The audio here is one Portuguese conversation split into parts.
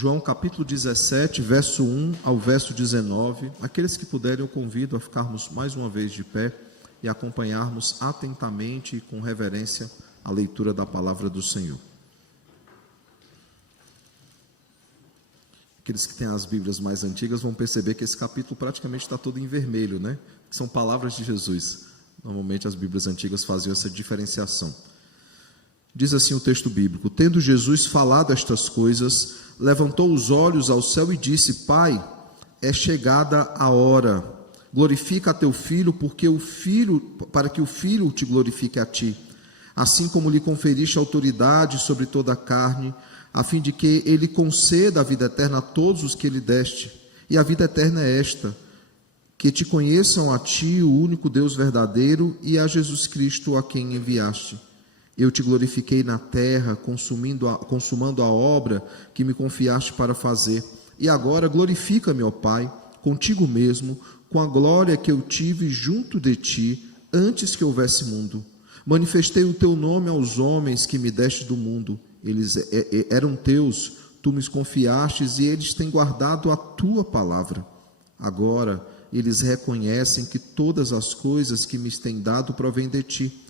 João capítulo 17, verso 1 ao verso 19. Aqueles que puderem, eu convido a ficarmos mais uma vez de pé e acompanharmos atentamente e com reverência a leitura da palavra do Senhor. Aqueles que têm as Bíblias mais antigas vão perceber que esse capítulo praticamente está todo em vermelho, né? São palavras de Jesus. Normalmente as Bíblias antigas faziam essa diferenciação. Diz assim o texto bíblico: tendo Jesus falado estas coisas, levantou os olhos ao céu e disse: Pai, é chegada a hora. Glorifica a teu filho, para que o filho te glorifique a ti, assim como lhe conferiste autoridade sobre toda a carne, a fim de que ele conceda a vida eterna a todos os que lhe deste. E a vida eterna é esta: que te conheçam a ti, o único Deus verdadeiro, e a Jesus Cristo, a quem enviaste. Eu te glorifiquei na terra, consumando a obra que me confiaste para fazer. E agora glorifica-me, ó Pai, contigo mesmo, com a glória que eu tive junto de ti, antes que houvesse mundo. Manifestei o teu nome aos homens que me deste do mundo. Eles eram teus, tu me confiastes, e eles têm guardado a tua palavra. Agora eles reconhecem que todas as coisas que me têm dado provêm de ti,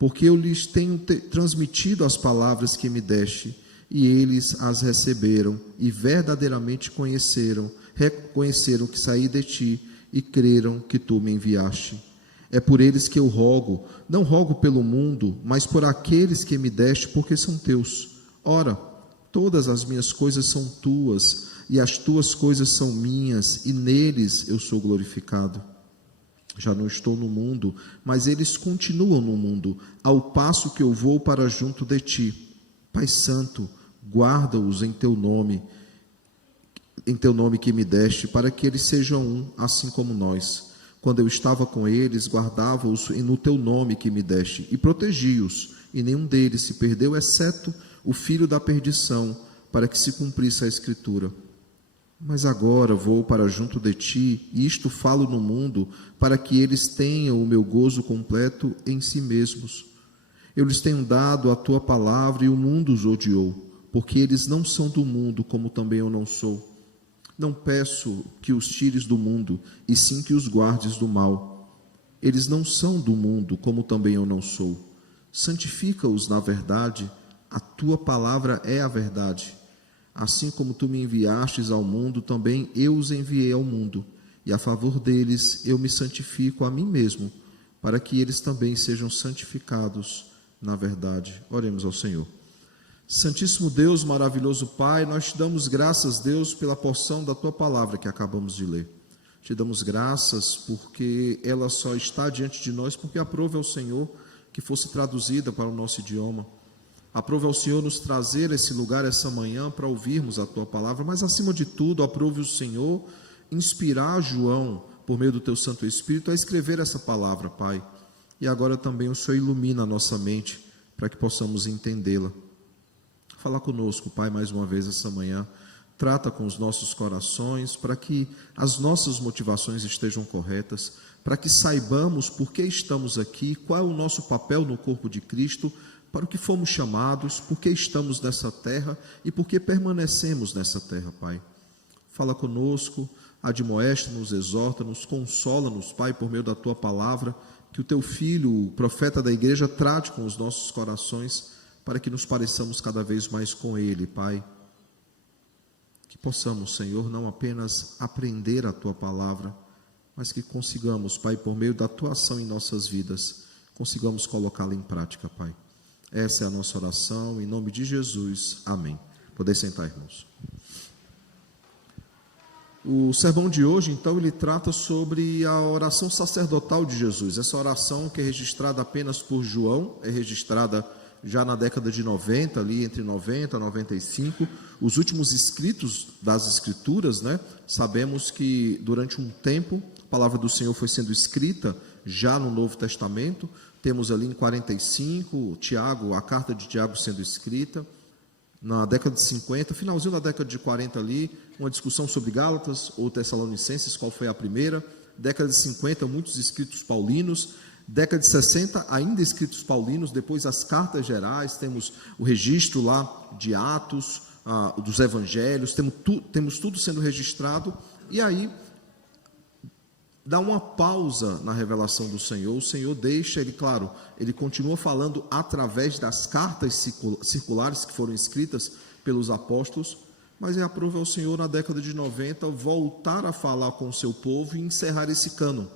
porque eu lhes tenho transmitido as palavras que me deste, e eles as receberam, e verdadeiramente reconheceram que saí de ti, e creram que tu me enviaste. É por eles que eu rogo, não rogo pelo mundo, mas por aqueles que me deste, porque são teus. Ora, todas as minhas coisas são tuas, e as tuas coisas são minhas, e neles eu sou glorificado. Já não estou no mundo, mas eles continuam no mundo, ao passo que eu vou para junto de ti. Pai Santo, guarda-os em teu nome que me deste, para que eles sejam um, assim como nós. Quando eu estava com eles, guardava-os no teu nome que me deste, e protegi-os, e nenhum deles se perdeu, exceto o filho da perdição, para que se cumprisse a Escritura. Mas agora vou para junto de ti, e isto falo no mundo, para que eles tenham o meu gozo completo em si mesmos. Eu lhes tenho dado a tua palavra, e o mundo os odiou, porque eles não são do mundo, como também eu não sou. Não peço que os tires do mundo, e sim que os guardes do mal. Eles não são do mundo, como também eu não sou. Santifica-os na verdade, a tua palavra é a verdade. Assim como tu me enviastes ao mundo, também eu os enviei ao mundo, e a favor deles eu me santifico a mim mesmo, para que eles também sejam santificados na verdade. Oremos ao Senhor. Santíssimo Deus, maravilhoso Pai, nós te damos graças, Deus, pela porção da tua palavra que acabamos de ler. Te damos graças porque ela só está diante de nós porque aprove ao Senhor que fosse traduzida para o nosso idioma. Aprove ao Senhor nos trazer a esse lugar essa manhã para ouvirmos a tua palavra, mas acima de tudo, aprove o Senhor inspirar João, por meio do teu Santo Espírito, a escrever essa palavra, Pai. E agora também o Senhor ilumina a nossa mente para que possamos entendê-la. Fala conosco, Pai, mais uma vez essa manhã. Trata com os nossos corações para que as nossas motivações estejam corretas, para que saibamos por que estamos aqui, qual é o nosso papel no corpo de Cristo, para o que fomos chamados, por que estamos nessa terra e por que permanecemos nessa terra, Pai. Fala conosco, admoesta-nos, exorta-nos, consola-nos, Pai, por meio da Tua palavra, que o Teu Filho, o profeta da igreja, trate com os nossos corações, para que nos pareçamos cada vez mais com Ele, Pai. Que possamos, Senhor, não apenas aprender a Tua palavra, mas que consigamos, Pai, por meio da Tua ação em nossas vidas, consigamos colocá-la em prática, Pai. Essa é a nossa oração, em nome de Jesus. Amém. Podem sentar, irmãos. O sermão de hoje, então, ele trata sobre a oração sacerdotal de Jesus. Essa oração que é registrada apenas por João, é registrada já na década de 90, ali entre 90 e 95. Os últimos escritos das Escrituras, né? Sabemos que durante um tempo a palavra do Senhor foi sendo escrita já no Novo Testamento. Temos ali em 45, Tiago, a carta de Tiago sendo escrita. Na década de 50, finalzinho da década de 40 ali, uma discussão sobre Gálatas ou Tessalonicenses, qual foi a primeira. Década de 50, muitos escritos paulinos. Década de 60, ainda escritos paulinos. Depois as cartas gerais, temos o registro lá de Atos, dos evangelhos, temos tudo sendo registrado, e aí dá uma pausa na revelação do Senhor. O Senhor deixa, ele continua falando através das cartas circulares que foram escritas pelos apóstolos, mas aprova ao Senhor, na década de 90, voltar a falar com o seu povo e encerrar esse cânon.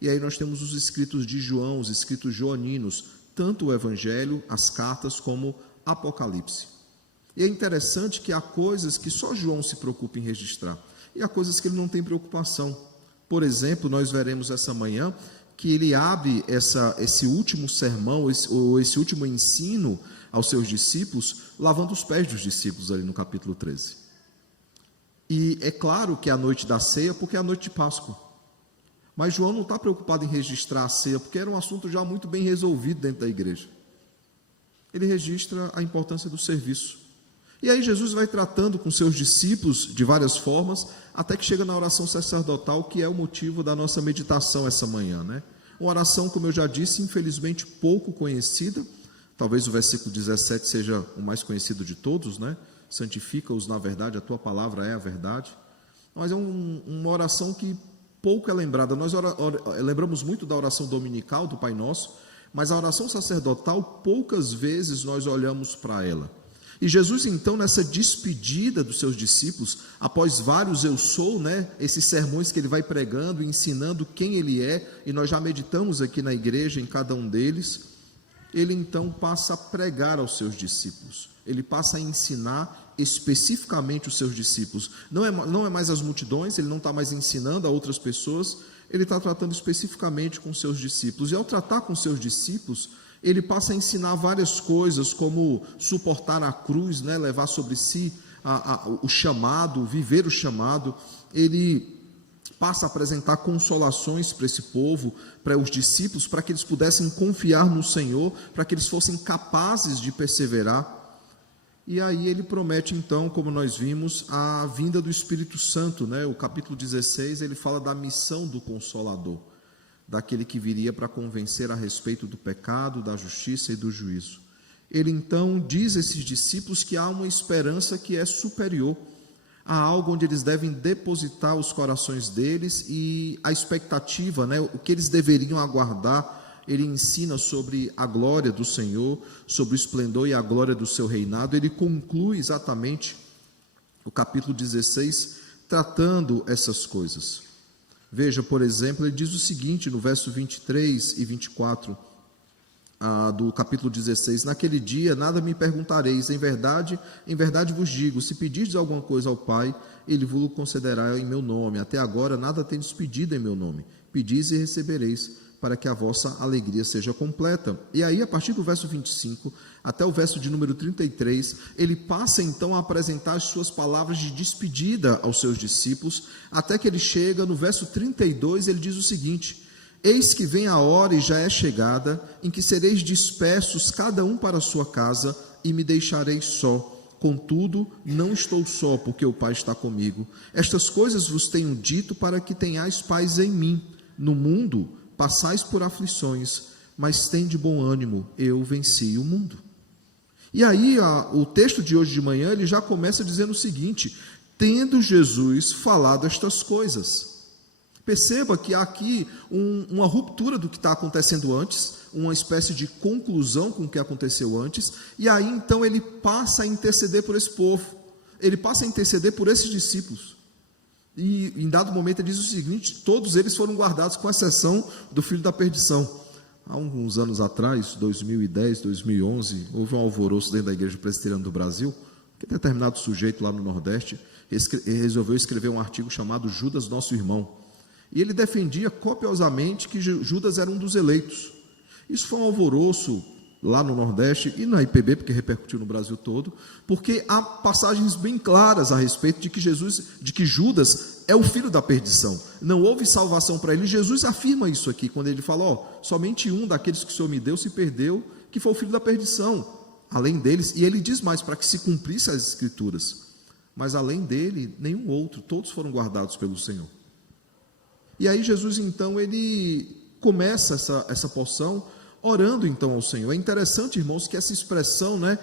E aí nós temos os escritos de João, os escritos joaninos, tanto o Evangelho, as cartas, como Apocalipse. E é interessante que há coisas que só João se preocupa em registrar, e há coisas que ele não tem preocupação. Por exemplo, nós veremos essa manhã que ele abre esse último sermão, esse último ensino aos seus discípulos, lavando os pés dos discípulos ali no capítulo 13. E é claro que é a noite da ceia, porque é a noite de Páscoa. Mas João não está preocupado em registrar a ceia, porque era um assunto já muito bem resolvido dentro da igreja. Ele registra a importância do serviço. E aí Jesus vai tratando com seus discípulos de várias formas, até que chega na oração sacerdotal, que é o motivo da nossa meditação essa manhã, né? Uma oração, como eu já disse, infelizmente pouco conhecida. Talvez o versículo 17 seja o mais conhecido de todos, né? Santifica-os na verdade, a tua palavra é a verdade. Mas é uma oração que pouco é lembrada. Nós lembramos muito da oração dominical do Pai Nosso, mas a oração sacerdotal, poucas vezes nós olhamos para ela. E Jesus, então, nessa despedida dos seus discípulos, após vários eu sou, né, esses sermões que ele vai pregando, ensinando quem ele é, e nós já meditamos aqui na igreja em cada um deles, ele então passa a pregar aos seus discípulos, ele passa a ensinar especificamente os seus discípulos. Não é mais as multidões, ele não está mais ensinando a outras pessoas, ele está tratando especificamente com seus discípulos. E ao tratar com seus discípulos, ele passa a ensinar várias coisas, como suportar a cruz, né, levar sobre si o chamado, viver o chamado. Ele passa a apresentar consolações para esse povo, para os discípulos, para que eles pudessem confiar no Senhor, para que eles fossem capazes de perseverar. E aí ele promete então, como nós vimos, a vinda do Espírito Santo, né? O capítulo 16, ele fala da missão do Consolador, daquele que viria para convencer a respeito do pecado, da justiça e do juízo. Ele então diz a esses discípulos que há uma esperança que é superior, há algo onde eles devem depositar os corações deles e a expectativa, né, o que eles deveriam aguardar. Ele ensina sobre a glória do Senhor, sobre o esplendor e a glória do seu reinado. Ele conclui exatamente o capítulo 16 tratando essas coisas. Veja, por exemplo, ele diz o seguinte no verso 23 e 24 do capítulo 16: naquele dia nada me perguntareis, em verdade vos digo, se pedirdes alguma coisa ao Pai, ele vos concederá em meu nome. Até agora nada tendes pedido em meu nome. Pedis e recebereis, para que a vossa alegria seja completa. E aí, a partir do verso 25 até o verso de número 33, ele passa então a apresentar as suas palavras de despedida aos seus discípulos, até que ele chega no verso 32, ele diz o seguinte: eis que vem a hora e já é chegada, em que sereis dispersos cada um para a sua casa, e me deixareis só. Contudo, não estou só, porque o Pai está comigo. Estas coisas vos tenho dito para que tenhais paz em mim. No mundo passais por aflições, mas tende bom ânimo, eu venci o mundo. E aí, o texto de hoje de manhã, ele já começa dizendo o seguinte: tendo Jesus falado estas coisas. Perceba que há aqui uma ruptura do que está acontecendo antes, uma espécie de conclusão com o que aconteceu antes, e aí então ele passa a interceder por esse povo, ele passa a interceder por esses discípulos. E em dado momento ele diz o seguinte: todos eles foram guardados, com exceção do filho da perdição. Há alguns anos atrás, 2010, 2011, houve um alvoroço dentro da Igreja Presbiteriana do Brasil, que determinado sujeito lá no Nordeste resolveu escrever um artigo chamado Judas, Nosso Irmão. E ele defendia copiosamente que Judas era um dos eleitos. Isso foi um alvoroço lá no Nordeste e na IPB, porque repercutiu no Brasil todo, porque há passagens bem claras a respeito de que Judas é o filho da perdição. Não houve salvação para ele. Jesus afirma isso aqui, quando ele fala: somente um daqueles que o Senhor me deu se perdeu, que foi o filho da perdição. Além deles, e ele diz mais, para que se cumprisse as Escrituras, mas além dele, nenhum outro, todos foram guardados pelo Senhor. E aí Jesus então, ele começa essa porção orando então ao Senhor. É interessante, irmãos, que essa expressão, né,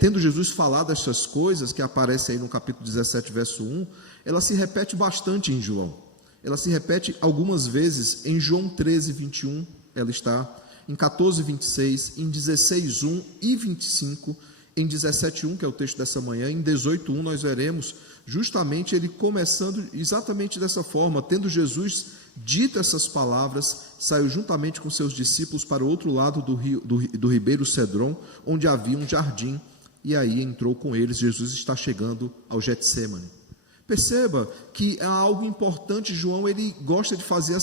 tendo Jesus falado essas coisas, que aparece aí no capítulo 17, verso 1, ela se repete bastante em João. Ela se repete algumas vezes em João 13, 21, ela está em 14, 26, em 16, 1 e 25, em 17, 1, que é o texto dessa manhã, em 18, 1, nós veremos justamente ele começando exatamente dessa forma, tendo Jesus dito essas palavras, saiu juntamente com seus discípulos para o outro lado do ribeiro Cedron, onde havia um jardim, e aí entrou com eles. Jesus está chegando ao Getsêmani. Perceba que é algo importante. João, ele gosta de fazer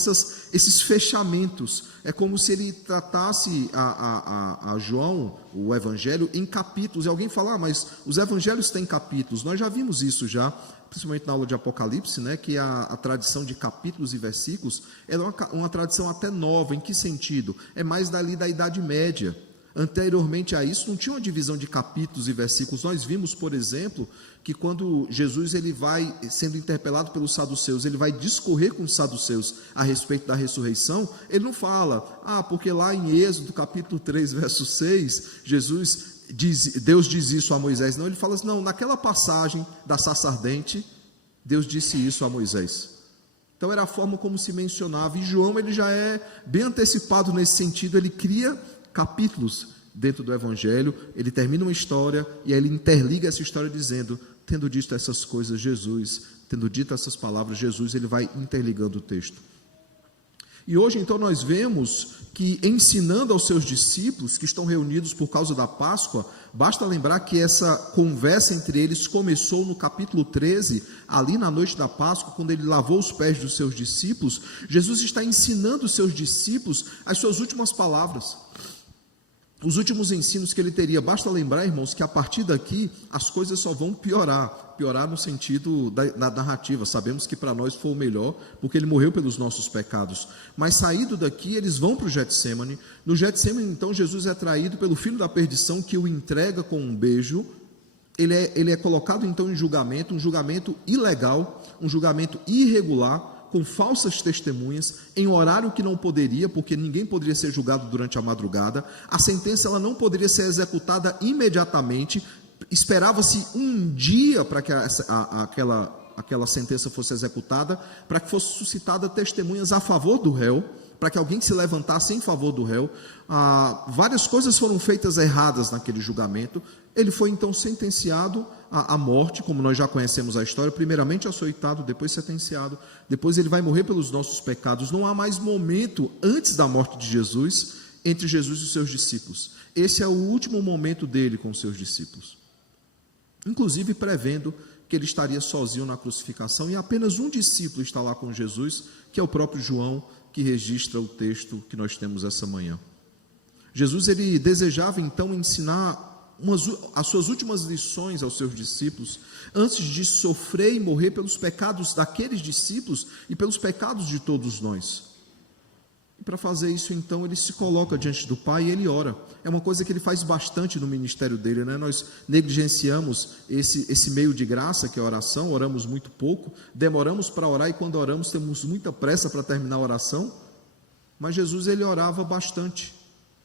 esses fechamentos. É como se ele tratasse a João, o evangelho, em capítulos. E alguém fala, mas os evangelhos têm capítulos. Nós já vimos isso já, principalmente na aula de Apocalipse, né, que a tradição de capítulos e versículos é uma tradição até nova. Em que sentido? É mais dali da Idade Média. Anteriormente a isso não tinha uma divisão de capítulos e versículos. Nós vimos, por exemplo, que quando Jesus ele vai sendo interpelado pelos saduceus, ele vai discorrer com os saduceus a respeito da ressurreição, ele não fala, porque lá em Êxodo capítulo 3, verso 6, Deus diz isso a Moisés. Não, ele fala assim, não, naquela passagem da sarça ardente, Deus disse isso a Moisés. Então era a forma como se mencionava, e João ele já é bem antecipado nesse sentido, ele cria capítulos dentro do Evangelho, ele termina uma história e aí ele interliga essa história dizendo, tendo dito essas coisas, Jesus, tendo dito essas palavras, Jesus, ele vai interligando o texto. E hoje então nós vemos que ensinando aos seus discípulos que estão reunidos por causa da Páscoa, basta lembrar que essa conversa entre eles começou no capítulo 13, ali na noite da Páscoa, quando ele lavou os pés dos seus discípulos. Jesus está ensinando os seus discípulos as suas últimas palavras, os últimos ensinos que ele teria. Basta lembrar, irmãos, que a partir daqui as coisas só vão piorar no sentido da narrativa. Sabemos que para nós foi o melhor, porque ele morreu pelos nossos pecados, mas saído daqui, eles vão para o Getsêmani. No Getsêmani, então, Jesus é traído pelo filho da perdição, que o entrega com um beijo. Ele é colocado então em julgamento, um julgamento ilegal, um julgamento irregular, com falsas testemunhas, em horário que não poderia, porque ninguém poderia ser julgado durante a madrugada. A sentença ela não poderia ser executada imediatamente, esperava-se um dia para que aquela sentença fosse executada, para que fosse suscitada testemunhas a favor do réu, para que alguém se levantasse em favor do réu. Várias coisas foram feitas erradas naquele julgamento. Ele foi então sentenciado à morte, como nós já conhecemos a história, primeiramente açoitado, depois sentenciado, depois ele vai morrer pelos nossos pecados. Não há mais momento antes da morte de Jesus, entre Jesus e os seus discípulos. Esse é o último momento dele com os seus discípulos, inclusive prevendo que ele estaria sozinho na crucificação, e apenas um discípulo está lá com Jesus, que é o próprio João, que registra o texto que nós temos essa manhã. Jesus ele desejava então ensinar as suas últimas lições aos seus discípulos, antes de sofrer e morrer pelos pecados daqueles discípulos e pelos pecados de todos nós. E para fazer isso então ele se coloca diante do Pai e ele ora. É uma coisa que ele faz bastante no ministério dele, né? Nós negligenciamos esse meio de graça que é a oração, oramos muito pouco, demoramos para orar, e quando oramos temos muita pressa para terminar a oração. Mas Jesus ele orava bastante.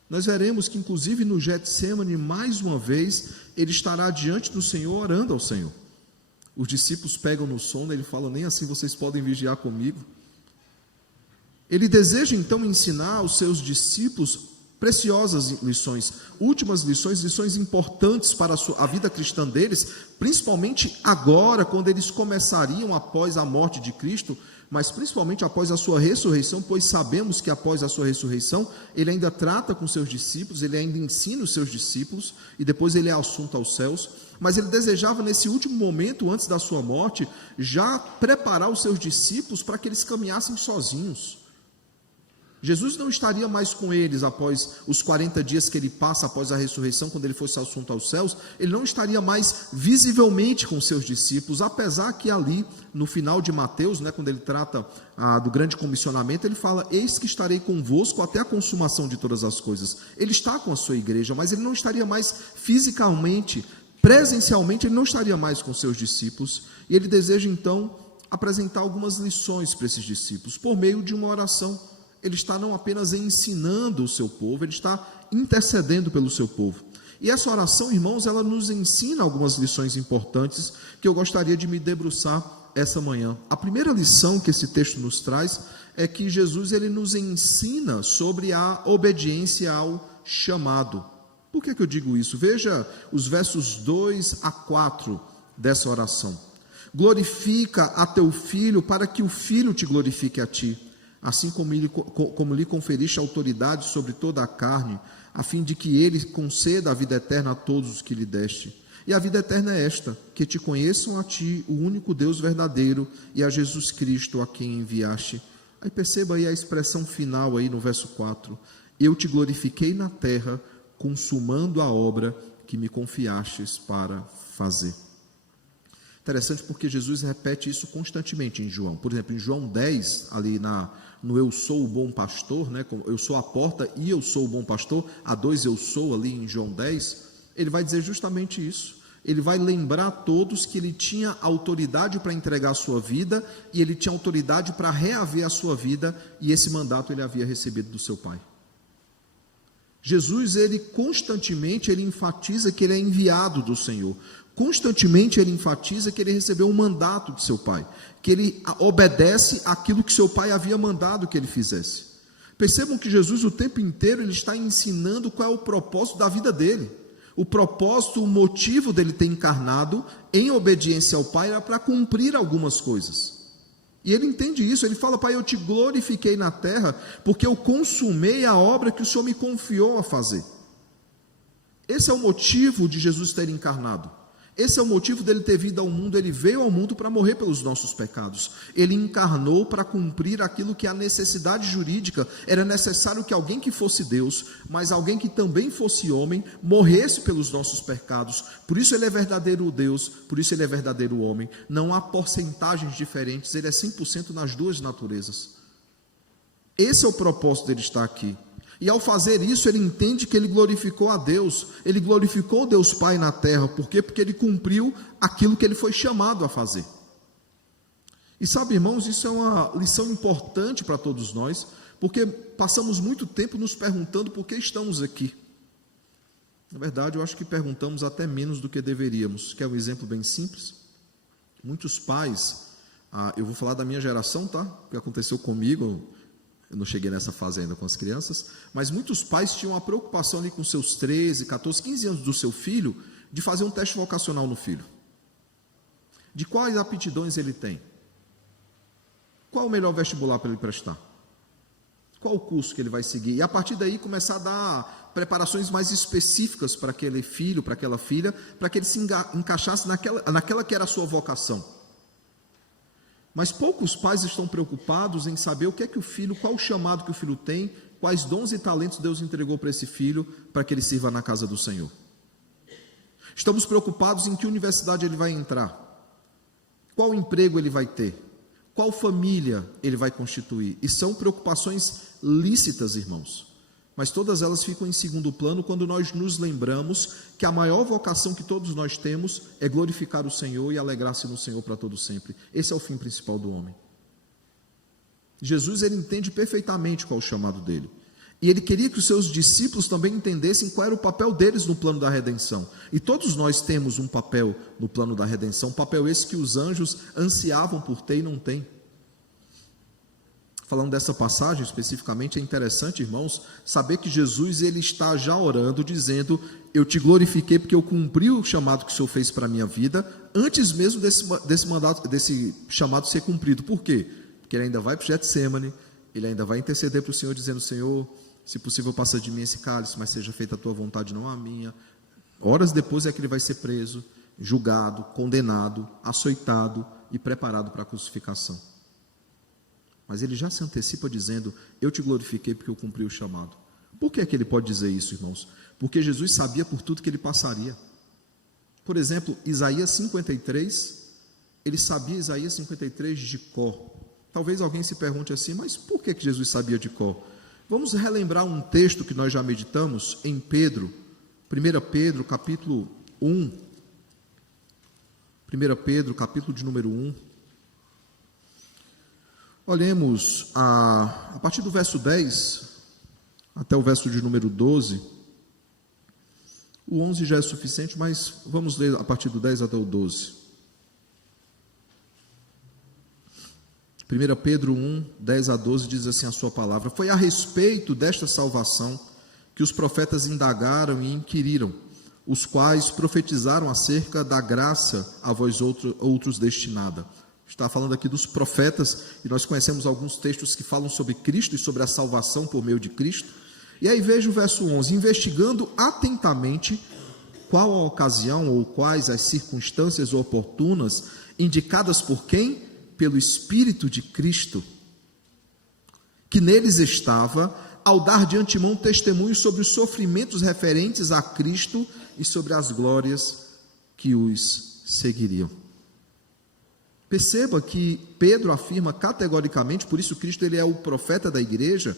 Nós veremos que inclusive no Getsêmani, mais uma vez, ele estará diante do Senhor orando ao Senhor. Os discípulos pegam no sono, ele fala, nem assim vocês podem vigiar comigo. Ele deseja então ensinar aos seus discípulos preciosas lições, últimas lições importantes para a vida cristã deles, principalmente agora, quando eles começariam após a morte de Cristo, mas principalmente após a sua ressurreição, pois sabemos que após a sua ressurreição, ele ainda trata com seus discípulos, ele ainda ensina os seus discípulos, e depois ele é assunto aos céus. Mas ele desejava nesse último momento, antes da sua morte, já preparar os seus discípulos para que eles caminhassem sozinhos. Jesus não estaria mais com eles após os 40 dias que ele passa após a ressurreição, quando ele fosse assunto aos céus. Ele não estaria mais visivelmente com seus discípulos, apesar que ali no final de Mateus, né, quando ele trata do grande comissionamento, ele fala, eis que estarei convosco até a consumação de todas as coisas. Ele está com a sua igreja, mas ele não estaria mais fisicamente, presencialmente, ele não estaria mais com seus discípulos, e ele deseja então apresentar algumas lições para esses discípulos, por meio de uma oração. ele está não apenas ensinando o seu povo, ele está intercedendo pelo seu povo. E essa oração, irmãos, ela nos ensina algumas lições importantes que eu gostaria de me debruçar essa manhã. A primeira lição que esse texto nos traz é que Jesus ele nos ensina sobre a obediência ao chamado. Por que eu digo isso? Veja os versos 2 a 4 dessa oração. Glorifica a teu filho para que o filho te glorifique a ti, assim como lhe conferiste autoridade sobre toda a carne, a fim de que ele conceda a vida eterna a todos os que lhe deste. E a vida eterna é esta, que te conheçam a ti, o único Deus verdadeiro, e a Jesus Cristo, a quem enviaste. Aí perceba aí a expressão final aí no verso 4. Eu te glorifiquei na terra, consumando a obra que me confiastes para fazer. Interessante porque Jesus repete isso constantemente em João. Por exemplo, em João 10, ali no eu sou o bom pastor, né? Eu sou a porta e eu sou o bom pastor, há dois eu sou ali em João 10, ele vai dizer justamente isso. Ele vai lembrar a todos que ele tinha autoridade para entregar a sua vida e ele tinha autoridade para reaver a sua vida, e esse mandato ele havia recebido do seu Pai. Jesus, ele constantemente enfatiza que ele é enviado do Senhor. Constantemente ele enfatiza que ele recebeu um mandato de seu Pai, que ele obedece àquilo que seu Pai havia mandado que ele fizesse. Percebam que Jesus o tempo inteiro ele está ensinando qual é o propósito da vida dele. O propósito, o motivo dele ter encarnado em obediência ao Pai era para cumprir algumas coisas. E ele entende isso, ele fala: Pai, eu te glorifiquei na terra porque eu consumei a obra que o Senhor me confiou a fazer. Esse é o motivo de Jesus ter encarnado. Esse é o motivo dele ter vindo ao mundo. Ele veio ao mundo para morrer pelos nossos pecados. Ele encarnou para cumprir aquilo que a necessidade jurídica era necessário que alguém que fosse Deus, mas alguém que também fosse homem, morresse pelos nossos pecados. Por isso ele é verdadeiro Deus, por isso ele é verdadeiro homem. Não há porcentagens diferentes, ele é 100% nas duas naturezas. Esse é o propósito dele estar aqui. E ao fazer isso, ele entende que ele glorificou a Deus, ele glorificou Deus Pai na terra. Por quê? Porque ele cumpriu aquilo que ele foi chamado a fazer. E sabe, irmãos, isso é uma lição importante para todos nós, porque passamos muito tempo nos perguntando por que estamos aqui. Na verdade, eu acho que perguntamos até menos do que deveríamos. Quer um exemplo bem simples? Muitos pais, eu vou falar da minha geração, tá? O que aconteceu comigo. Eu não cheguei nessa fase ainda com as crianças, mas muitos pais tinham a preocupação ali com seus 13, 14, 15 anos do seu filho, de fazer um teste vocacional no filho. De quais aptidões ele tem? Qual o melhor vestibular para ele prestar? Qual o curso que ele vai seguir? E a partir daí começar a dar preparações mais específicas para aquele filho, para aquela filha, para que ele se encaixasse naquela que era a sua vocação. Mas poucos pais estão preocupados em saber o que é que o filho, qual o chamado que o filho tem, quais dons e talentos Deus entregou para esse filho, para que ele sirva na casa do Senhor. Estamos preocupados em que universidade ele vai entrar, qual emprego ele vai ter, qual família ele vai constituir. E são preocupações lícitas, irmãos. Mas todas elas ficam em segundo plano quando nós nos lembramos que a maior vocação que todos nós temos é glorificar o Senhor e alegrar-se no Senhor para todo sempre. Esse é o fim principal do homem. Jesus, ele entende perfeitamente qual é o chamado dele. E ele queria que os seus discípulos também entendessem qual era o papel deles no plano da redenção. E todos nós temos um papel no plano da redenção, um papel esse que os anjos ansiavam por ter e não têm. Falando dessa passagem especificamente, é interessante, irmãos, saber que Jesus ele está já orando, dizendo: eu te glorifiquei porque eu cumpri o chamado que o Senhor fez para a minha vida, antes mesmo desse mandato, desse chamado ser cumprido. Por quê? Porque ele ainda vai para o Getsêmani, ele ainda vai interceder para o Senhor, dizendo: Senhor, se possível passa de mim esse cálice, mas seja feita a tua vontade, não a minha. Horas depois é que ele vai ser preso, julgado, condenado, açoitado e preparado para a crucificação. Mas ele já se antecipa dizendo: eu te glorifiquei porque eu cumpri o chamado. Por que é que ele pode dizer isso, irmãos? Porque Jesus sabia por tudo que ele passaria. Por exemplo, Isaías 53, ele sabia Isaías 53 de cor. Talvez alguém se pergunte assim: mas por que Jesus sabia de cor? Vamos relembrar um texto que nós já meditamos em Pedro, 1 Pedro, capítulo 1. 1 Pedro, capítulo de número 1. Olhemos a partir do verso 10 até o verso de número 12. O 11 já é suficiente, mas vamos ler a partir do 10 até o 12. 1 Pedro 1, 10 a 12 diz assim a sua palavra: foi a respeito desta salvação que os profetas indagaram e inquiriram, os quais profetizaram acerca da graça a vós outros destinada. Está falando aqui dos profetas, e nós conhecemos alguns textos que falam sobre Cristo e sobre a salvação por meio de Cristo. E aí veja o verso 11: investigando atentamente qual a ocasião ou quais as circunstâncias oportunas indicadas por quem? Pelo Espírito de Cristo, que neles estava, ao dar de antemão testemunho sobre os sofrimentos referentes a Cristo e sobre as glórias que os seguiriam. Perceba que Pedro afirma categoricamente, por isso Cristo ele é o profeta da igreja,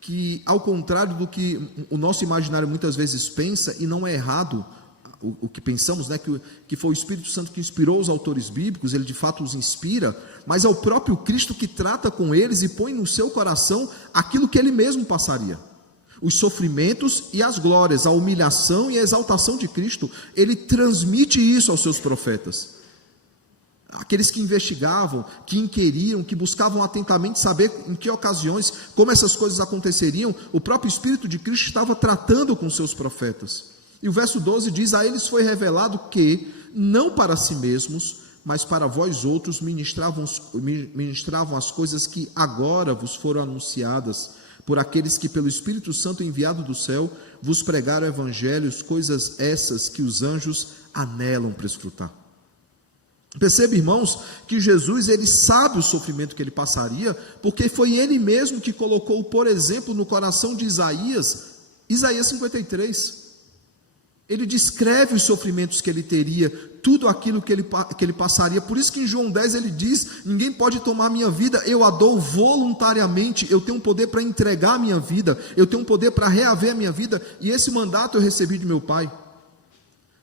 que ao contrário do que o nosso imaginário muitas vezes pensa, e não é errado o que pensamos, né, que foi o Espírito Santo que inspirou os autores bíblicos, ele de fato os inspira, mas é o próprio Cristo que trata com eles e põe no seu coração aquilo que ele mesmo passaria. Os sofrimentos e as glórias, a humilhação e a exaltação de Cristo, ele transmite isso aos seus profetas. Aqueles que investigavam, que inquiriam, que buscavam atentamente saber em que ocasiões, como essas coisas aconteceriam, o próprio Espírito de Cristo estava tratando com seus profetas. E o verso 12 diz: a eles foi revelado que, não para si mesmos, mas para vós outros ministravam as coisas que agora vos foram anunciadas, por aqueles que pelo Espírito Santo enviado do céu, vos pregaram evangelhos, coisas essas que os anjos anelam para escrutar. Perceba, irmãos, que Jesus ele sabe o sofrimento que ele passaria, porque foi ele mesmo que colocou, por exemplo, no coração de Isaías 53. Ele descreve os sofrimentos que ele teria, tudo aquilo que ele passaria. Por isso que em João 10 ele diz: ninguém pode tomar a minha vida, eu a dou voluntariamente, eu tenho um poder para entregar a minha vida, eu tenho um poder para reaver a minha vida, e esse mandato eu recebi de meu Pai.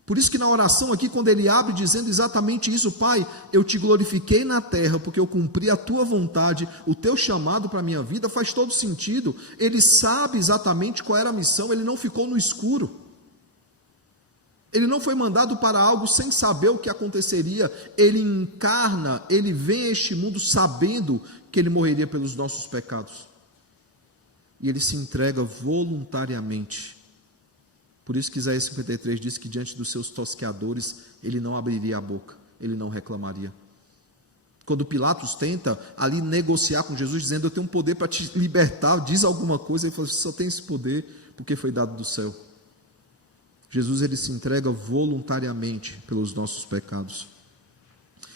Por isso que na oração aqui, quando ele abre dizendo exatamente isso: Pai, eu te glorifiquei na terra, porque eu cumpri a tua vontade, o teu chamado para a minha vida, faz todo sentido. Ele sabe exatamente qual era a missão, ele não ficou no escuro. Ele não foi mandado para algo sem saber o que aconteceria. Ele encarna, ele vem a este mundo sabendo que ele morreria pelos nossos pecados. E ele se entrega voluntariamente. Por isso que Isaías 53 diz que diante dos seus tosqueadores, ele não abriria a boca, ele não reclamaria. Quando Pilatos tenta ali negociar com Jesus, dizendo: eu tenho um poder para te libertar, diz alguma coisa, ele fala: só tem esse poder porque foi dado do céu. Jesus ele se entrega voluntariamente pelos nossos pecados.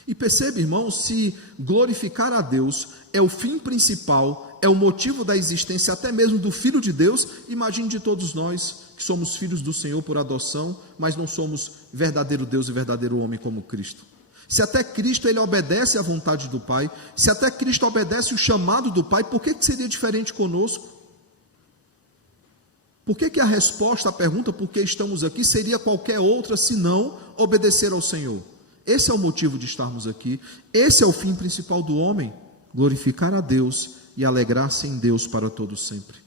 E percebe, irmãos, se glorificar a Deus é o fim principal, é o motivo da existência até mesmo do Filho de Deus, imagine de todos nós que somos filhos do Senhor por adoção, mas não somos verdadeiro Deus e verdadeiro homem como Cristo. Se até Cristo ele obedece à vontade do Pai, se até Cristo obedece o chamado do Pai, por que seria diferente conosco? Por que a resposta à pergunta por que estamos aqui seria qualquer outra senão obedecer ao Senhor? Esse é o motivo de estarmos aqui, esse é o fim principal do homem, glorificar a Deus e alegrar-se em Deus para todo sempre.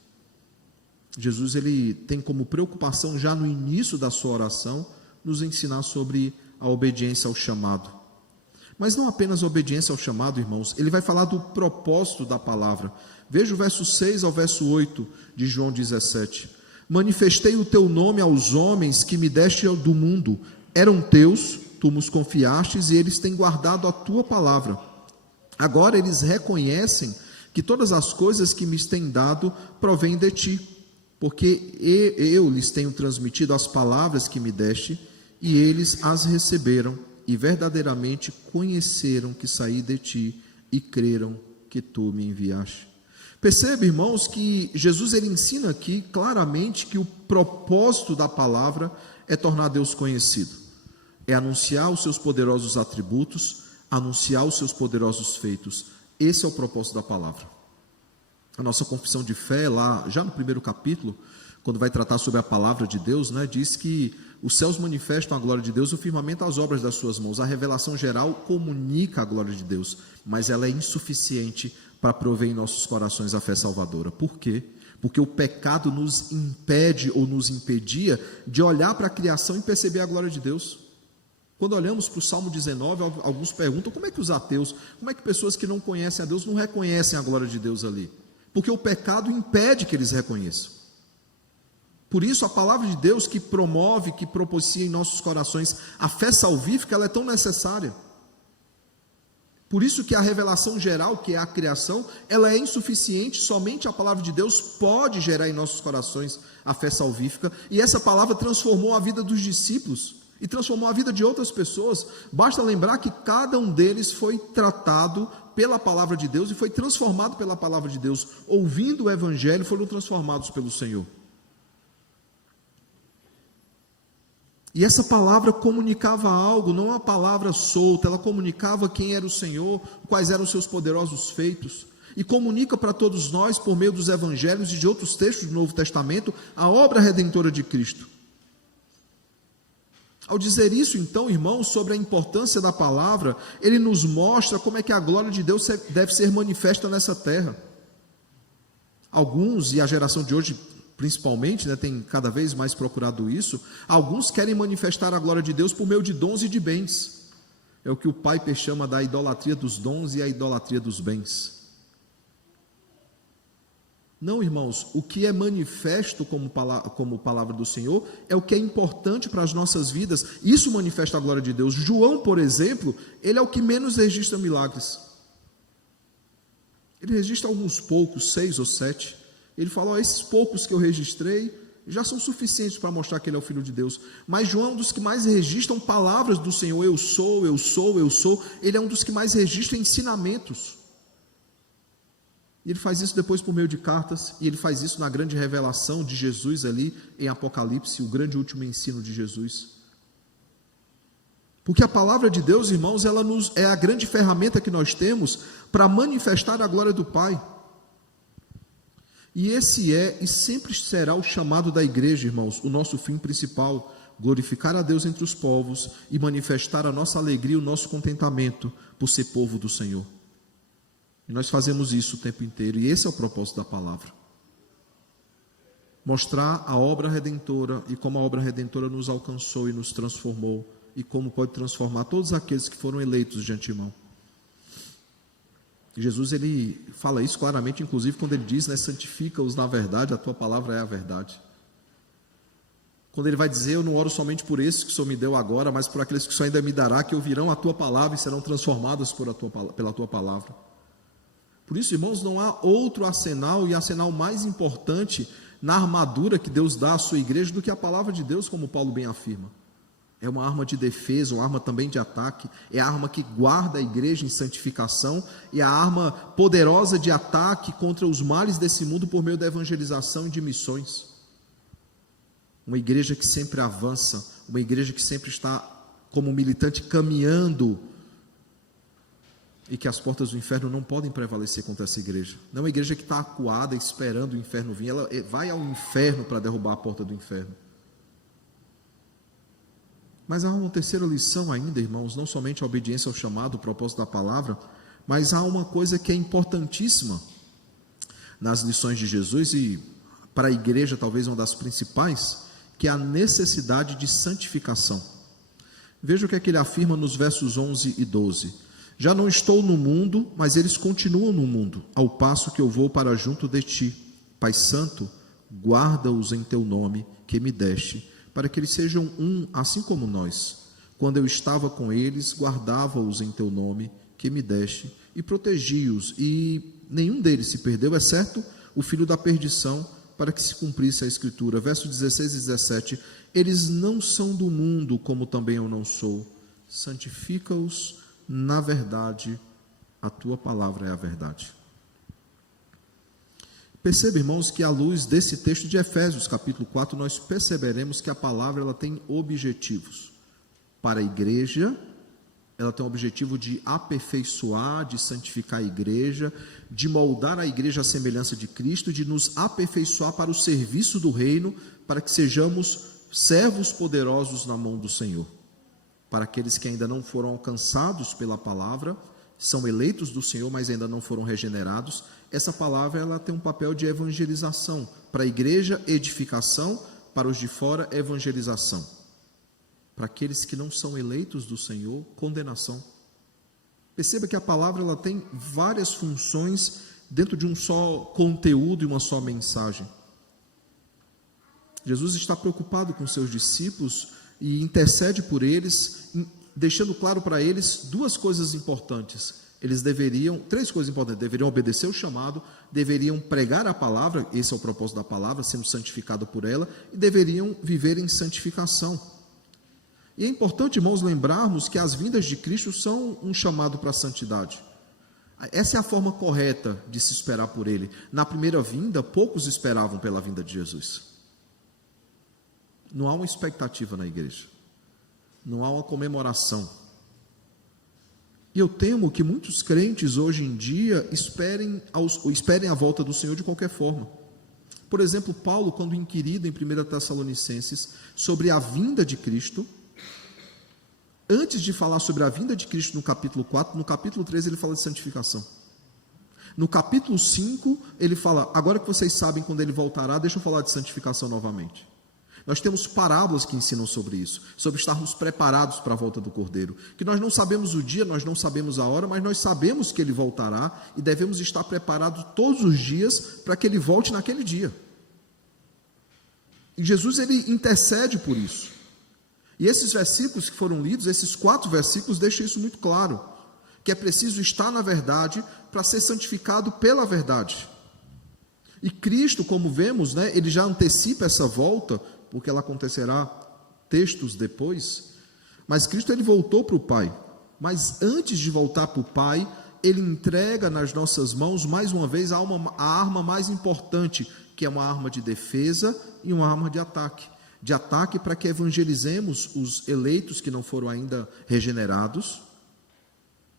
Jesus ele tem como preocupação já no início da sua oração nos ensinar sobre a obediência ao chamado. Mas não apenas a obediência ao chamado, irmãos, ele vai falar do propósito da palavra. Veja o verso 6 ao verso 8 de João 17. Manifestei o teu nome aos homens que me deste do mundo, eram teus, tu nos confiastes e eles têm guardado a tua palavra. Agora eles reconhecem que todas as coisas que me têm dado provêm de ti, porque eu lhes tenho transmitido as palavras que me deste e eles as receberam e verdadeiramente conheceram que saí de ti e creram que tu me enviaste. Percebe, irmãos, que Jesus ele ensina aqui claramente que o propósito da palavra é tornar Deus conhecido, é anunciar os seus poderosos atributos, anunciar os seus poderosos feitos. Esse é o propósito da palavra. A nossa confissão de fé, lá já no primeiro capítulo, quando vai tratar sobre a palavra de Deus, né, diz que os céus manifestam a glória de Deus, o firmamento as obras das suas mãos. A revelação geral comunica a glória de Deus, mas ela é insuficiente para prover em nossos corações a fé salvadora. Por quê? Porque o pecado nos impede ou nos impedia de olhar para a criação e perceber a glória de Deus. Quando olhamos para o Salmo 19, alguns perguntam como é que os ateus, como é que pessoas que não conhecem a Deus não reconhecem a glória de Deus ali? Porque o pecado impede que eles reconheçam. Por isso, a palavra de Deus que promove, que propicia em nossos corações a fé salvífica, ela é tão necessária. Por isso que a revelação geral, que é a criação, ela é insuficiente, somente a palavra de Deus pode gerar em nossos corações a fé salvífica, e essa palavra transformou a vida dos discípulos, e transformou a vida de outras pessoas. Basta lembrar que cada um deles foi tratado pela palavra de Deus, e foi transformado pela palavra de Deus, ouvindo o evangelho, foram transformados pelo Senhor. E essa palavra comunicava algo, não uma palavra solta, ela comunicava quem era o Senhor, quais eram os seus poderosos feitos, e comunica para todos nós, por meio dos evangelhos e de outros textos do Novo Testamento, a obra redentora de Cristo. Ao dizer isso, então, irmãos, sobre a importância da palavra, ele nos mostra como é que a glória de Deus deve ser manifesta nessa terra. Alguns, e a geração de hoje principalmente, né, tem cada vez mais procurado isso, alguns querem manifestar a glória de Deus por meio de dons e de bens. É o que o Piper chama da idolatria dos dons e a idolatria dos bens. Não, irmãos, o que é manifesto como palavra do Senhor é o que é importante para as nossas vidas. Isso manifesta a glória de Deus. João, por exemplo, ele é o que menos registra milagres. Ele registra alguns poucos, 6 ou 7. Ele fala, esses poucos que eu registrei já são suficientes para mostrar que ele é o Filho de Deus. Mas João é um dos que mais registram palavras do Senhor, eu sou, eu sou, eu sou. Ele é um dos que mais registra ensinamentos. E ele faz isso depois por meio de cartas, e ele faz isso na grande revelação de Jesus ali em Apocalipse, o grande último ensino de Jesus. Porque a palavra de Deus, irmãos, ela é a grande ferramenta que nós temos para manifestar a glória do Pai. E esse é e sempre será o chamado da igreja, irmãos, o nosso fim principal, glorificar a Deus entre os povos e manifestar a nossa alegria, o nosso contentamento por ser povo do Senhor. E nós fazemos isso o tempo inteiro, e esse é o propósito da palavra. Mostrar a obra redentora e como a obra redentora nos alcançou e nos transformou, e como pode transformar todos aqueles que foram eleitos de antemão. Jesus, ele fala isso claramente, inclusive quando ele diz, né, santifica-os na verdade, a tua palavra é a verdade. Quando ele vai dizer, eu não oro somente por esses que o Senhor me deu agora, mas por aqueles que o Senhor ainda me dará, que ouvirão a tua palavra e serão transformados pela tua palavra. Por isso, irmãos, não há outro arsenal, e arsenal mais importante na armadura que Deus dá à sua igreja do que a palavra de Deus, como Paulo bem afirma. É uma arma de defesa, uma arma também de ataque, é a arma que guarda a igreja em santificação, e a arma poderosa de ataque contra os males desse mundo por meio da evangelização e de missões. Uma igreja que sempre avança, uma igreja que sempre está como militante caminhando, e que as portas do inferno não podem prevalecer contra essa igreja. Não é uma igreja que está acuada esperando o inferno vir, ela vai ao inferno para derrubar a porta do inferno. Mas há uma terceira lição ainda, irmãos, não somente a obediência ao chamado, o propósito da palavra, mas há uma coisa que é importantíssima nas lições de Jesus, e para a igreja talvez uma das principais, que é a necessidade de santificação. Veja o que é que ele afirma nos versos 11 e 12. Já não estou no mundo, mas eles continuam no mundo, ao passo que eu vou para junto de ti. Pai Santo, guarda-os em teu nome, que me deste, para que eles sejam um, assim como nós. Quando eu estava com eles, guardava-os em teu nome, que me deste, e protegi-os, e nenhum deles se perdeu, exceto o filho da perdição, para que se cumprisse a Escritura. Versos 16 e 17, eles não são do mundo, como também eu não sou. Santifica-os na verdade, a tua palavra é a verdade. Perceba, irmãos, que à luz desse texto de Efésios, capítulo 4, nós perceberemos que a palavra ela tem objetivos. Para a igreja, ela tem o objetivo de aperfeiçoar, de santificar a igreja, de moldar a igreja à semelhança de Cristo, de nos aperfeiçoar para o serviço do reino, para que sejamos servos poderosos na mão do Senhor. Para aqueles que ainda não foram alcançados pela palavra, são eleitos do Senhor, mas ainda não foram regenerados, essa palavra ela tem um papel de evangelização. Para a igreja, edificação; para os de fora, evangelização. Para aqueles que não são eleitos do Senhor, condenação. Perceba que a palavra ela tem várias funções dentro de um só conteúdo e uma só mensagem. Jesus está preocupado com seus discípulos e intercede por eles, deixando claro para eles duas coisas importantes. Três coisas importantes: deveriam obedecer o chamado, deveriam pregar a palavra, esse é o propósito da palavra, sendo santificado por ela, e deveriam viver em santificação. E é importante, irmãos, lembrarmos que as vindas de Cristo são um chamado para a santidade. Essa é a forma correta de se esperar por Ele. Na primeira vinda, poucos esperavam pela vinda de Jesus. Não há uma expectativa na igreja, não há uma comemoração. E eu temo que muitos crentes hoje em dia esperem a volta do Senhor de qualquer forma. Por exemplo, Paulo, quando inquirido em 1 Tessalonicenses sobre a vinda de Cristo, antes de falar sobre a vinda de Cristo no capítulo 4, no capítulo 3 ele fala de santificação. No capítulo 5 ele fala: agora que vocês sabem quando ele voltará, deixa eu falar de santificação novamente. Nós temos parábolas que ensinam sobre isso, sobre estarmos preparados para a volta do Cordeiro, que nós não sabemos o dia, nós não sabemos a hora, mas nós sabemos que ele voltará e devemos estar preparados todos os dias para que ele volte naquele dia. E Jesus ele intercede por isso. E esses versículos que foram lidos, esses 4 versículos deixam isso muito claro, que é preciso estar na verdade para ser santificado pela verdade. E Cristo, como vemos, ele já antecipa essa volta, porque ela acontecerá textos depois, mas Cristo ele voltou para o Pai, mas antes de voltar para o Pai, ele entrega nas nossas mãos, mais uma vez, a arma mais importante, que é uma arma de defesa e uma arma de ataque para que evangelizemos os eleitos que não foram ainda regenerados,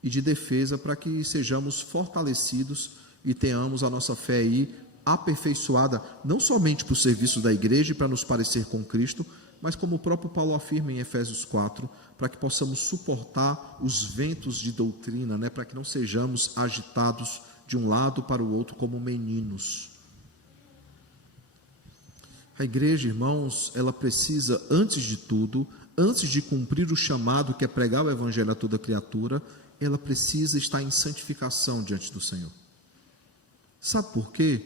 e de defesa para que sejamos fortalecidos e tenhamos a nossa fé aí aperfeiçoada, não somente para o serviço da igreja e para nos parecer com Cristo, mas como o próprio Paulo afirma em Efésios 4, para que possamos suportar os ventos de doutrina, para que não sejamos agitados de um lado para o outro como meninos. A igreja, irmãos, ela precisa, antes de tudo, antes de cumprir o chamado que é pregar o evangelho a toda criatura, ela precisa estar em santificação diante do Senhor. Sabe por quê?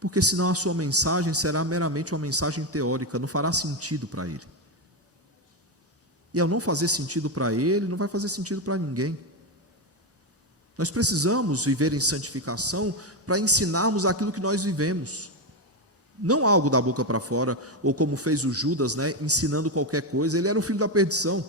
Porque senão a sua mensagem será meramente uma mensagem teórica, não fará sentido para ele. E ao não fazer sentido para ele, não vai fazer sentido para ninguém. Nós precisamos viver em santificação para ensinarmos aquilo que nós vivemos. Não algo da boca para fora, ou como fez o Judas, ensinando qualquer coisa. Ele era o filho da perdição.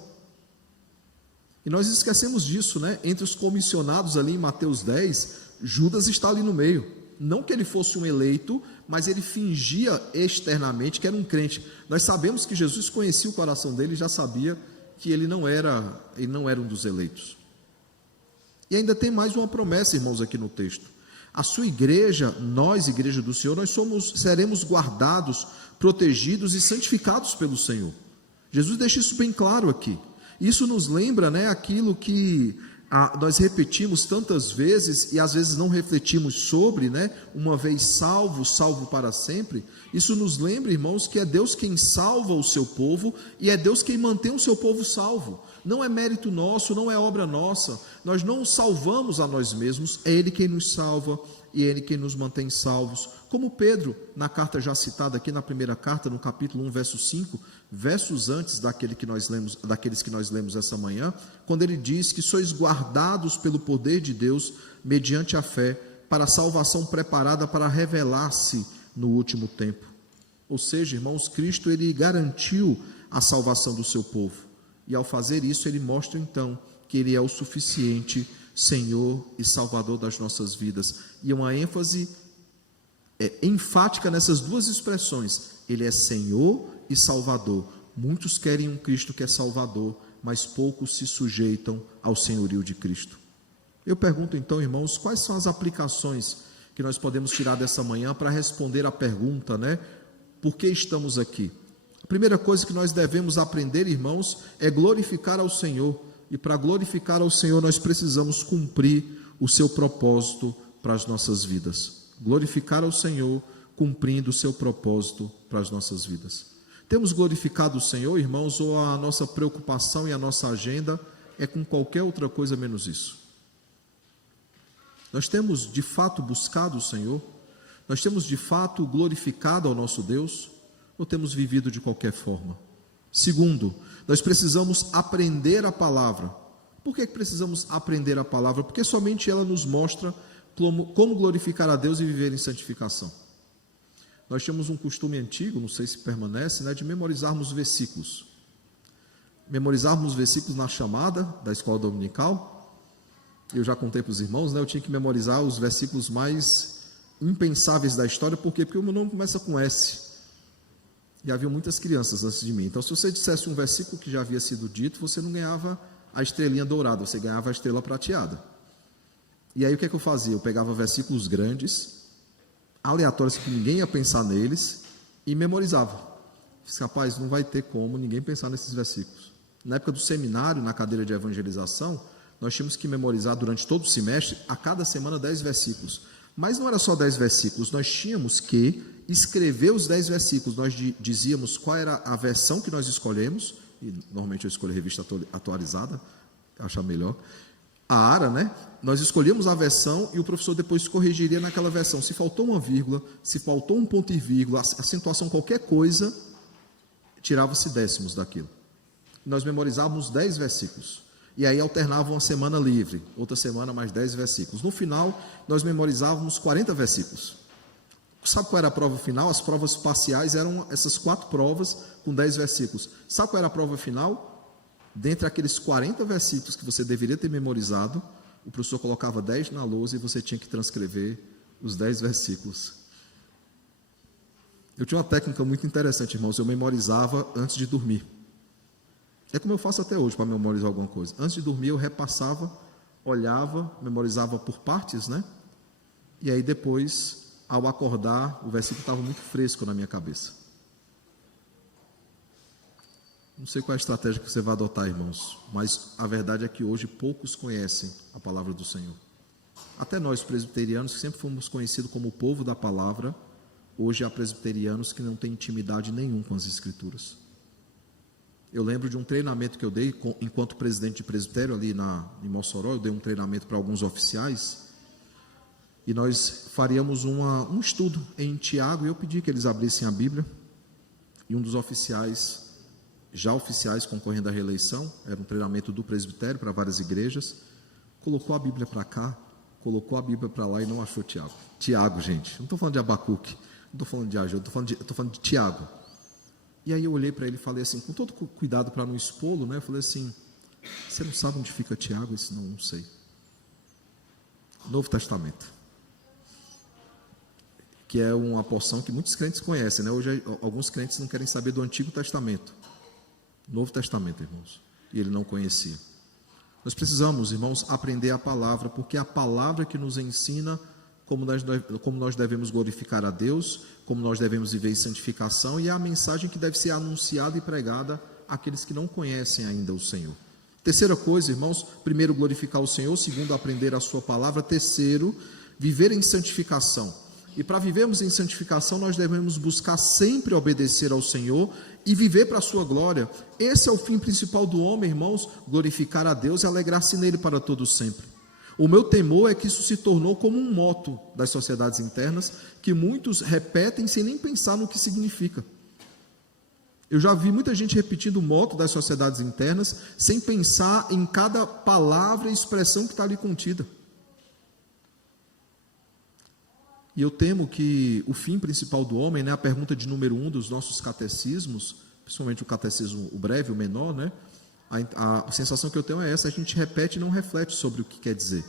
E nós esquecemos disso, entre os comissionados ali em Mateus 10, Judas está ali no meio. Não que ele fosse um eleito, mas ele fingia externamente que era um crente. Nós sabemos que Jesus conhecia o coração dele e já sabia que ele não era um dos eleitos. E ainda tem mais uma promessa, irmãos, aqui no texto. A sua igreja, nós, igreja do Senhor, seremos guardados, protegidos e santificados pelo Senhor. Jesus deixa isso bem claro aqui. Isso nos lembra, aquilo que nós repetimos tantas vezes e às vezes não refletimos sobre, uma vez salvo, salvo para sempre. Isso nos lembra, irmãos, que é Deus quem salva o seu povo e é Deus quem mantém o seu povo salvo. Não é mérito nosso, não é obra nossa, nós não salvamos a nós mesmos, é Ele quem nos salva e é Ele quem nos mantém salvos. Como Pedro, na carta já citada aqui, na primeira carta, no capítulo 1, verso 5, versos antes daqueles que nós lemos essa manhã, quando ele diz que sois guardados pelo poder de Deus, mediante a fé, para a salvação preparada para revelar-se no último tempo. Ou seja, irmãos, Cristo ele garantiu a salvação do seu povo. E ao fazer isso, ele mostra então que ele é o suficiente Senhor e Salvador das nossas vidas. E uma ênfase enfática nessas duas expressões: ele é Senhor e Salvador. Muitos querem um Cristo que é Salvador, mas poucos se sujeitam ao senhorio de Cristo. Eu pergunto então, irmãos, quais são as aplicações que nós podemos tirar dessa manhã para responder à pergunta, né? Por que estamos aqui? A primeira coisa que nós devemos aprender, irmãos, é glorificar ao Senhor. E para glorificar ao Senhor, nós precisamos cumprir o seu propósito para as nossas vidas. Glorificar ao Senhor, cumprindo o seu propósito para as nossas vidas. Temos glorificado o Senhor, irmãos, ou a nossa preocupação e a nossa agenda é com qualquer outra coisa menos isso? Nós temos de fato buscado o Senhor? Nós temos de fato glorificado ao nosso Deus? Ou temos vivido de qualquer forma? Segundo, nós precisamos aprender a palavra. Por que precisamos aprender a palavra? Porque somente ela nos mostra como glorificar a Deus e viver em santificação. Nós tínhamos um costume antigo, não sei se permanece, né, de memorizarmos versículos. Memorizarmos versículos na chamada da escola dominical. Eu já contei para os irmãos, né, eu tinha que memorizar os versículos mais impensáveis da história. Por quê? Porque o meu nome começa com S. E havia muitas crianças antes de mim. Então, se você dissesse um versículo que já havia sido dito, você não ganhava a estrelinha dourada, você ganhava a estrela prateada. E aí o que é que eu fazia? Eu pegava versículos grandes, aleatórios, que ninguém ia pensar neles, e memorizava. Disse, rapaz, não vai ter como ninguém pensar nesses versículos. Na época do seminário, na cadeira de evangelização, nós tínhamos que memorizar durante todo o semestre, a cada semana, 10 versículos. Mas não era só 10 versículos, nós tínhamos que escrever os 10 versículos. Nós dizíamos qual era a versão que nós escolhemos, e normalmente eu escolho a revista atualizada, achar melhor. A ARA, né? Nós escolhíamos a versão e o professor depois corrigiria naquela versão. Se faltou uma vírgula, se faltou um ponto e vírgula, acentuação, qualquer coisa, tirava-se décimos daquilo. Nós memorizávamos 10 versículos. E aí alternava uma semana livre, outra semana mais 10 versículos. No final, nós memorizávamos 40 versículos. Sabe qual era a prova final? As provas parciais eram essas 4 provas com 10 versículos. Sabe qual era a prova final? Dentre aqueles 40 versículos que você deveria ter memorizado, o professor colocava 10 na lousa e você tinha que transcrever os 10 versículos. Eu tinha uma técnica muito interessante, irmãos. Eu memorizava antes de dormir. É como eu faço até hoje para memorizar alguma coisa. Antes de dormir eu repassava, olhava, memorizava por partes, né? E aí depois, ao acordar, o versículo estava muito fresco na minha cabeça. Não sei qual é a estratégia que você vai adotar, irmãos, mas a verdade é que hoje poucos conhecem a palavra do Senhor. Até nós presbiterianos, que sempre fomos conhecidos como o povo da palavra, hoje há presbiterianos que não têm intimidade nenhuma com as Escrituras. Eu lembro de um treinamento que eu dei enquanto presidente de presbitério ali em Mossoró. Eu dei um treinamento para alguns oficiais e nós faríamos um estudo em Tiago, e eu pedi que eles abrissem a Bíblia, e um dos oficiais, já oficiais concorrendo à reeleição, era um treinamento do presbitério para várias igrejas, colocou a Bíblia para cá, colocou a Bíblia para lá e não achou Tiago. Tiago, gente, não estou falando de Abacuque, não estou falando de Ageu, estou falando de Tiago. E aí eu olhei para ele e falei assim, com todo cuidado para não expô-lo, né? Eu falei assim, você não sabe onde fica Tiago? Ele disse, não sei. Novo Testamento. Que é uma porção que muitos crentes conhecem, né? Hoje alguns crentes não querem saber do Antigo Testamento. Novo Testamento, irmãos. E ele não conhecia. Nós precisamos, irmãos, aprender a palavra, porque é a palavra que nos ensina como nós devemos glorificar a Deus, como nós devemos viver em santificação, e é a mensagem que deve ser anunciada e pregada àqueles que não conhecem ainda o Senhor. Terceira coisa, irmãos, primeiro, glorificar o Senhor. Segundo, aprender a sua palavra. Terceiro, viver em santificação. E para vivermos em santificação, nós devemos buscar sempre obedecer ao Senhor e viver para a sua glória. Esse é o fim principal do homem, irmãos, glorificar a Deus e alegrar-se nele para todo sempre. O meu temor é que isso se tornou como um moto das sociedades internas, que muitos repetem sem nem pensar no que significa. Eu já vi muita gente repetindo o moto das sociedades internas, sem pensar em cada palavra e expressão que está ali contida. E eu temo que o fim principal do homem, né, a pergunta de número 1 dos nossos catecismos, principalmente o catecismo, o breve, o menor, né, a sensação que eu tenho é essa: a gente repete e não reflete sobre o que quer dizer.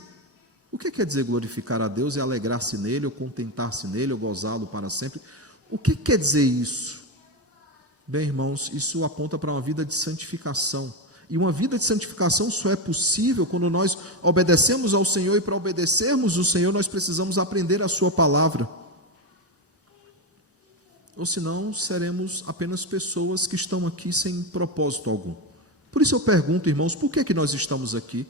O que quer dizer glorificar a Deus e alegrar-se nele, ou contentar-se nele, ou gozá-lo para sempre? O que quer dizer isso? Bem, irmãos, isso aponta para uma vida de santificação. E uma vida de santificação só é possível quando nós obedecemos ao Senhor, e para obedecermos o Senhor nós precisamos aprender a sua palavra. Ou senão seremos apenas pessoas que estão aqui sem propósito algum. Por isso eu pergunto, irmãos, por que nós estamos aqui?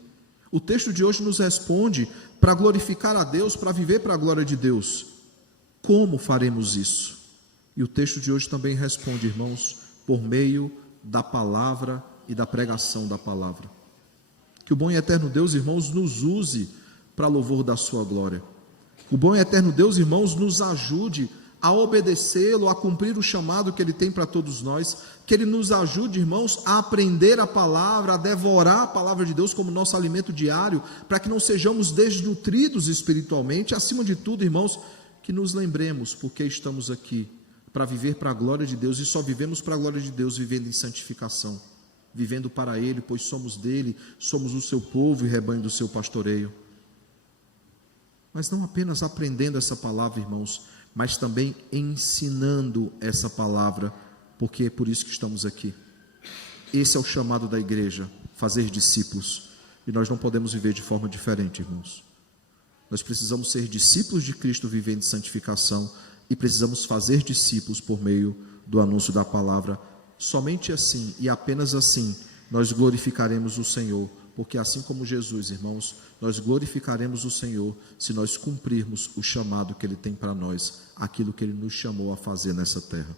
O texto de hoje nos responde para glorificar a Deus, para viver para a glória de Deus. Como faremos isso? E o texto de hoje também responde, irmãos, por meio da palavra e da pregação da palavra. Que o bom e eterno Deus, irmãos, nos use para louvor da sua glória. O bom e eterno Deus, irmãos, nos ajude a obedecê-lo, a cumprir o chamado que Ele tem para todos nós, que Ele nos ajude, irmãos, a aprender a palavra, a devorar a palavra de Deus como nosso alimento diário, para que não sejamos desnutridos espiritualmente, acima de tudo, irmãos, que nos lembremos porque estamos aqui, para viver para a glória de Deus, e só vivemos para a glória de Deus vivendo em santificação, vivendo para Ele, pois somos dele, somos o seu povo e rebanho do seu pastoreio. Mas não apenas aprendendo essa palavra, irmãos, mas também ensinando essa palavra, porque é por isso que estamos aqui. Esse é o chamado da igreja, fazer discípulos, e nós não podemos viver de forma diferente, irmãos. Nós precisamos ser discípulos de Cristo vivendo em santificação, e precisamos fazer discípulos por meio do anúncio da palavra. Somente assim e apenas assim nós glorificaremos o Senhor, porque assim como Jesus, irmãos, nós glorificaremos o Senhor se nós cumprirmos o chamado que Ele tem para nós, aquilo que Ele nos chamou a fazer nessa terra.